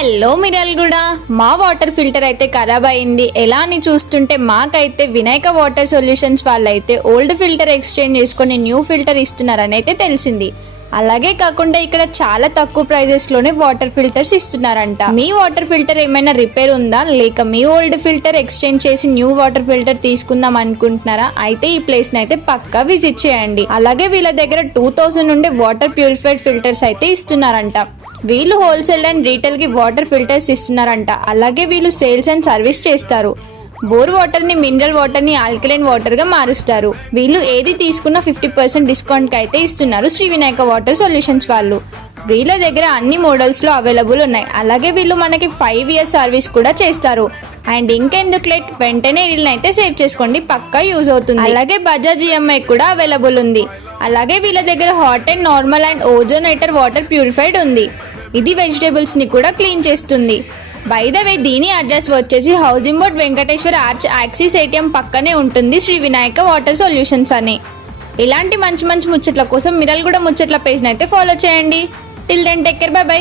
Hello Miryalaguda మా water filter అయితే ఖరాబ్ అయింది. ఎలా అని చూస్తుంటే మాకైతే వినాయక వాటర్ సొల్యూషన్స్ వాళ్ళైతే ఓల్డ్ ఫిల్టర్ ఎక్స్చేంజ్ చేసుకొని న్యూ ఫిల్టర్ ఇస్తున్నారని అయితే తెలిసింది. అలాగే కాకుండా ఇక్కడ చాలా తక్కువ ప్రైజెస్ లోనే వాటర్ ఫిల్టర్స్ ఇస్తున్నారంట. మీ వాటర్ ఫిల్టర్ ఏమైనా రిపేర్ ఉందా, లేక మీ ఓల్డ్ ఫిల్టర్ ఎక్స్చేంజ్ చేసి న్యూ వాటర్ ఫిల్టర్ తీసుకుందాం అనుకుంటున్నారా? అయితే ఈ ప్లేస్ ని అయితే పక్కా విజిట్ చేయండి. అలాగే వీళ్ళ దగ్గర 2000 నుండి వాటర్ ప్యూరిఫైడ్ ఫిల్టర్స్ అయితే ఇస్తున్నారంట. వీళ్ళు హోల్సేల్ అండ్ రీటైల్ కి వాటర్ ఫిల్టర్స్ ఇస్తున్నారంట. అలాగే వీళ్ళు సేల్స్ అండ్ సర్వీస్ చేస్తారు. బోర్ వాటర్ ని మినరల్ వాటర్ ని ఆల్కలైన్ వాటర్ గా మారుస్తారు. వీళ్ళు ఏది తీసుకున్నా 50% డిస్కౌంట్ కి అయితే ఇస్తున్నారు శ్రీ వినాయక వాటర్ సొల్యూషన్స్ వాళ్ళు. వీళ్ళ దగ్గర అన్ని మోడల్స్ లో అవైలబుల్ ఉన్నాయి. అలాగే వీళ్ళు మనకి 5 years సర్వీస్ కూడా చేస్తారు. అండ్ ఇంకెందుకు లేట్, వెంటనే వీళ్ళని అయితే సేవ్ చేసుకోండి, పక్కా యూజ్ అవుతుంది. అలాగే బజాజ్ ఈఎంఐ కూడా అవైలబుల్ ఉంది. అలాగే వీళ్ళ దగ్గర hot and normal and ozonator water purified ఉంది. ఇది వెజిటేబుల్స్ ని కూడా క్లీన్ చేస్తుంది. బై ద వే దీని అడ్రస్ వచ్చేసి housing board Venkateswara arch axis ATM పక్కనే ఉంటుంది శ్రీ వినాయక వాటర్ సొల్యూషన్స్ అని. ఇలాంటి మంచి మంచి ముచ్చట్ల కోసం మిర్యాలగూడ ముచ్చట్ల పేజ్ అయితే ఫాలో చేయండి. Till then take care, bye by.